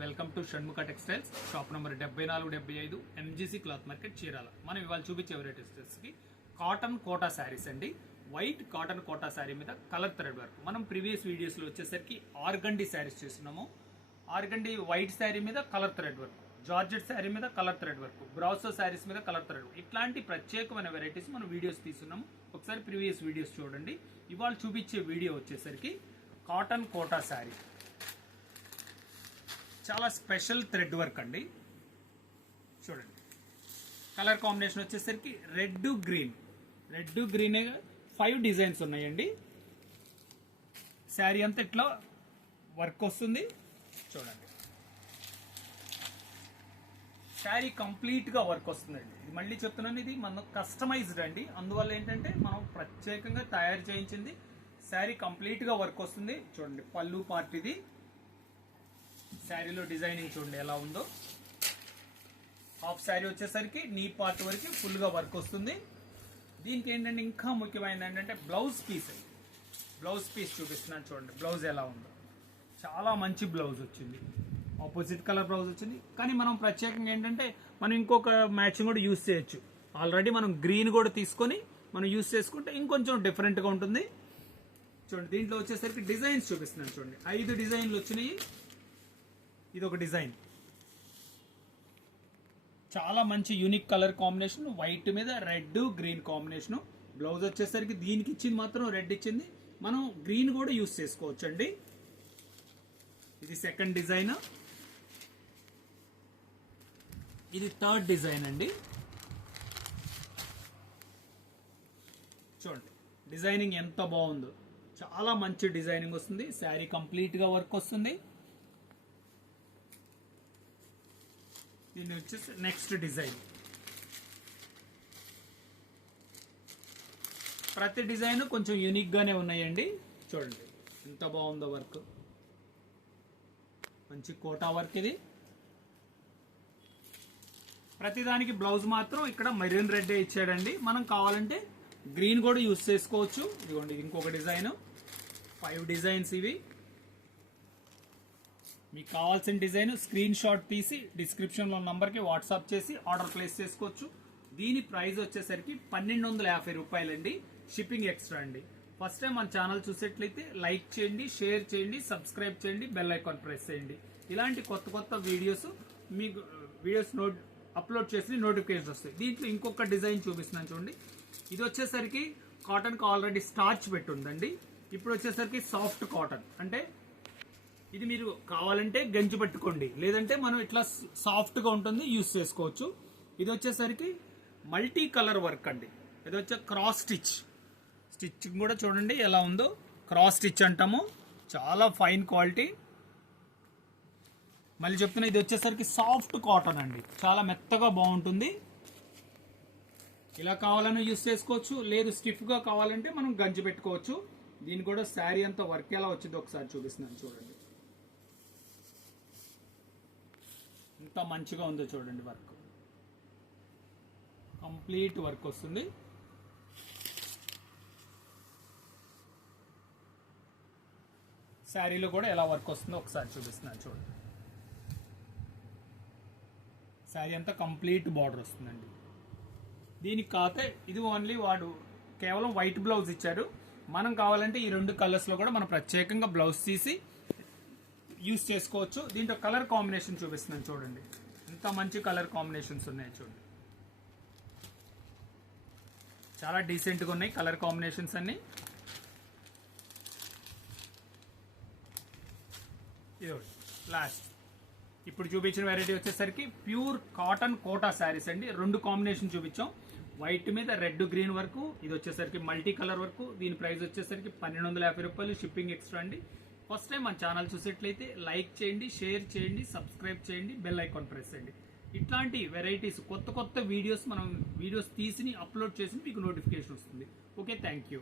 Welcome to Shanmukha textiles shop number 7475 MGC cloth market Chirala. మనం ఇవాళ చూపించే వెరైటీస్కి కాటన్ కోటా శారీస్ అండి. వైట్ కాటన్ కోటా శారీ మీద కలర్ థ్రెడ్ వర్క్. మనం ప్రీవియస్ వీడియోస్లో వచ్చేసరికి ఆర్గండి శారీస్ చేస్తున్నాము. ఆర్గండి వైట్ శారీ మీద colour thread work, georgette sari మీద colour thread work, brasso saris మీద కలర్ థ్రెడ్ వర్క్, ఇట్లాంటి ప్రత్యేకమైన వెరైటీస్ మనం వీడియోస్ తీస్తున్నాము. ఒకసారి ప్రీవియస్ వీడియోస్ చూడండి. ఇవాళ చూపించే వీడియో వచ్చేసరికి కాటన్ కోటా శారీ, చాలా స్పెషల్ థ్రెడ్ వర్క్ అండి. చూడండి, కలర్ కాంబినేషన్ వచ్చేసరికి రెడ్ గ్రీన్ 5 డిజైన్స్ ఉన్నాయండి. శారీ అంతా ఇట్లా వర్క్ వస్తుంది. చూడండి, శారీ కంప్లీట్గా వర్క్ వస్తుందండి. ఇది మళ్ళీ చెప్తున్నాను, ఇది మనం కస్టమైజ్డ్ అండి. అందువల్ల ఏంటంటే మనం ప్రత్యేకంగా తయారు చేయించింది. శారీ కంప్లీట్గా వర్క్ వస్తుంది. చూడండి, పళ్ళు పార్ట్ ఇది. శారీలో డిజైనింగ్ చూడండి ఎలా ఉందో. హాఫ్ శారీ వచ్చేసరికి నీ పార్ట్ వరకు ఫుల్గా వర్క్ వస్తుంది. దీనికి ఏంటంటే ఇంకా ముఖ్యమైనది ఏంటంటే బ్లౌజ్ పీస్. బ్లౌజ్ పీస్ చూపిస్తున్నాను చూడండి, బ్లౌజ్ ఎలా ఉందో. చాలా మంచి బ్లౌజ్ వచ్చింది, ఆపోజిట్ కలర్ బ్లౌజ్ వచ్చింది. కానీ మనం ప్రత్యేకంగా ఏంటంటే మనం ఇంకొక మ్యాచింగ్ కూడా యూస్ చేయొచ్చు. ఆల్రెడీ మనం గ్రీన్ కూడా తీసుకొని మనం యూస్ చేసుకుంటే ఇంకొంచెం డిఫరెంట్గా ఉంటుంది. చూడండి, దీంట్లో వచ్చేసరికి డిజైన్స్ చూపిస్తున్నాను చూడండి. 5 డిజైన్లు వచ్చినాయి. ఇది ఒక డిజైన్, చాలా మంచి యూనిక్ కలర్ కాంబినేషన్. వైట్ మీద రెడ్ గ్రీన్ కాంబినేషన్. బ్లౌజ్ వచ్చేసరికి దీనికి ఇచ్చింది మాత్రం రెడ్ ఇచ్చింది. మనం గ్రీన్ కూడా యూస్ చేసుకోవచ్చు అండి. ఇది సెకండ్ డిజైన్. ఇది థర్డ్ డిజైన్ అండి. చూడండి, డిజైనింగ్ ఎంత బాగుందో. చాలా మంచి డిజైనింగ్ వస్తుంది. శారీ కంప్లీట్ గా వర్క్ వస్తుంది. దీన్ని వచ్చేసి నెక్స్ట్ డిజైన్. ప్రతి డిజైన్ కొంచెం యూనిక్ గానే ఉన్నాయండి. చూడండి ఎంత బాగుందో వర్క్. మంచి కోటా వర్క్ ఇది. ప్రతిదానికి బ్లౌజ్ మాత్రం ఇక్కడ మెరూన్ రెడ్ ఇచ్చాడండి. మనం కావాలంటే గ్రీన్ కూడా యూస్ చేసుకోవచ్చు. ఇదిగోండి, ఇంకొక డిజైన్. 5 డిజైన్స్ ఇవి. మీకు కావాల్సిన డిజైన్ స్క్రీన్ షాట్ తీసి డిస్క్రిప్షన్లో నంబర్కి వాట్సాప్ చేసి ఆర్డర్ ప్లేస్ చేసుకోవచ్చు. దీని ప్రైస్ వచ్చేసరికి 1250 రూపాయలండి. షిప్పింగ్ ఎక్స్ట్రా అండి. ఫస్ట్ టైం మన ఛానల్ చూసేట్లయితే లైక్ చేయండి, షేర్ చేయండి, సబ్స్క్రైబ్ చేయండి, బెల్ ఐకాన్ ప్రెస్ చేయండి. ఇలాంటి కొత్త వీడియోస్ మీకు అప్లోడ్ చేసి నోటిఫికేషన్ వస్తాయి. దీంట్లో ఇంకొక డిజైన్ చూపిస్తున్నాను చూడండి. ఇది వచ్చేసరికి కాటన్కి ఆల్రెడీ స్టార్చ్ పెట్టుందండి. ఇప్పుడు వచ్చేసరికి సాఫ్ట్ కాటన్. అంటే ఇది మీరు కావాలంటే గంజి పట్టుకోండి, లేదంటే మనం ఇట్లా సాఫ్ట్గా ఉంటుంది, యూస్ చేసుకోవచ్చు. ఇది వచ్చేసరికి మల్టీ కలర్ వర్క్ అండి. ఇది వచ్చే క్రాస్ స్టిచ్చింగ్ కూడా చూడండి ఎలా ఉందో. క్రాస్ స్టిచ్ అంటాము. చాలా ఫైన్ క్వాలిటీ. మళ్ళీ చెప్తున్నా, ఇది వచ్చేసరికి సాఫ్ట్ కాటన్ అండి. చాలా మెత్తగా బాగుంటుంది. ఇలా కావాలని యూస్ చేసుకోవచ్చు, లేదు స్టిఫ్గా కావాలంటే మనం గంజి పెట్టుకోవచ్చు. దీని కూడా శారీ అంతా వర్క్ ఎలా వచ్చిందో ఒకసారి చూపిస్తున్నాను చూడండి. ఎంత మంచిగా ఉందో చూడండి. వర్క్ కంప్లీట్ వర్క్ వస్తుంది. శారీలో కూడా ఎలా వర్క్ వస్తుందో ఒకసారి చూపిస్తున్నాను చూడండి. శారీ అంతా కంప్లీట్ బార్డర్ వస్తుందండి. దీనికి కాతే ఇది ఓన్లీ వాడు కేవలం వైట్ బ్లౌజ్ ఇచ్చాడు. మనం కావాలంటే ఈ 2 కలర్స్లో కూడా మనం ప్రత్యేకంగా బ్లౌజ్ తీసి యూస్ చేసుకోవచ్చు. దీంట్లో కలర్ కాంబినేషన్ చూపిస్తున్నాను చూడండి. ఎంత మంచి కలర్ కాంబినేషన్స్ ఉన్నాయి చూడండి. చాలా డీసెంట్గా ఉన్నాయి కలర్ కాంబినేషన్స్ అన్ని. లాస్ట్ ఇప్పుడు చూపించిన వెరైటీ వచ్చేసరికి ప్యూర్ కాటన్ కోటా శారీస్ అండి. 2 కాంబినేషన్ చూపించాం. వైట్ మీద రెడ్ గ్రీన్ వరకు. ఇది వచ్చేసరికి మల్టీ కలర్ వరకు. దీని ప్రైస్ వచ్చేసరికి 1250 రూపాయలు. షిప్పింగ్ ఎక్స్ట్రా అండి. ఫస్ట్ టైం మన ఛానల్ చూసేట్లయితే లైక్ చేయండి, షేర్ చేయండి, సబ్స్క్రైబ్ చేయండి, బెల్ ఐకాన్ ప్రెస్ చేయండి. ఇట్లాంటి వెరైటీస్ కొత్త వీడియోస్ మనం తీసి అప్లోడ్ చేసి మీకు నోటిఫికేషన్ వస్తుంది. Okay, thank you.